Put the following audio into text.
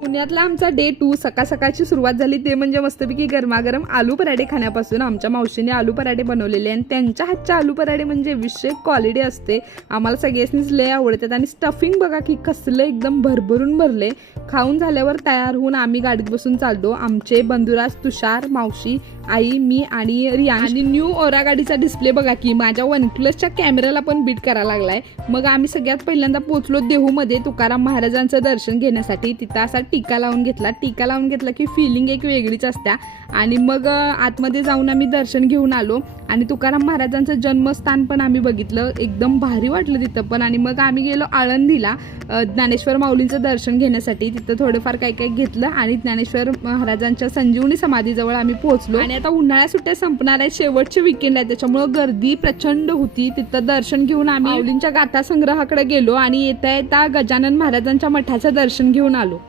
पुण्यातला आमचा डे 2 सकाळ सकाळची सुरुवात झाली ते म्हणजे मस्तपैकी गरमागरम आलू पराठे खाण्यापासून. आमच्या मावशीने आलू पराठे बनवलेले आणि त्यांच्या हातच्या आलू पराठे म्हणजे विशेष क्वालिटी असते. आम्हाला सगळ्यांनीच लय आवडतात आणि स्टफिंग बघा की कसलं एकदम भरभरून भरले. खाऊन झाल्यावर तयार होऊन आम्ही गाडीत बसून चालतो. आमचे बंधुराज, तुषार, मावशी, आई, मी आणि रिया. आणि न्यू ओरा गाडीचा डिस्प्ले बघा की माझ्या OnePlusच्या कॅमेऱ्याला पण बीट करायला लागलाय. मग आम्ही सगळ्यात पहिल्यांदा पोहोचलो देहूमध्ये तुकाराम महाराजांचं दर्शन घेण्यासाठी. तिथं असा टीका लावून घेतला की फिलिंग एक वेगळीच असत्या. आणि मग आतमध्ये जाऊन आम्ही दर्शन घेऊन आलो आणि तुकाराम महाराजांचं जन्मस्थान पण आम्ही बघितलं. एकदम भारी वाटलं तिथं पण. आणि मग आम्ही गेलो आळंदीला ज्ञानेश्वर माऊलींचं दर्शन घेण्यासाठी. तिथं थोडंफार काय काय घेतलं आणि ज्ञानेश्वर महाराजांच्या संजीवनी समाधीजवळ आम्ही पोहोचलो. आणि आता उन्हाळ्या सुट्ट्या संपणार आहे, शेवटचे वीकेंड आहे, त्याच्यामुळे गर्दी प्रचंड होती. तिथं दर्शन घेऊन आम्ही माऊलींच्या गाथा संग्रहाकडे गेलो आणि येता येता गजानन महाराजांच्या मठाचं दर्शन घेऊन आलो.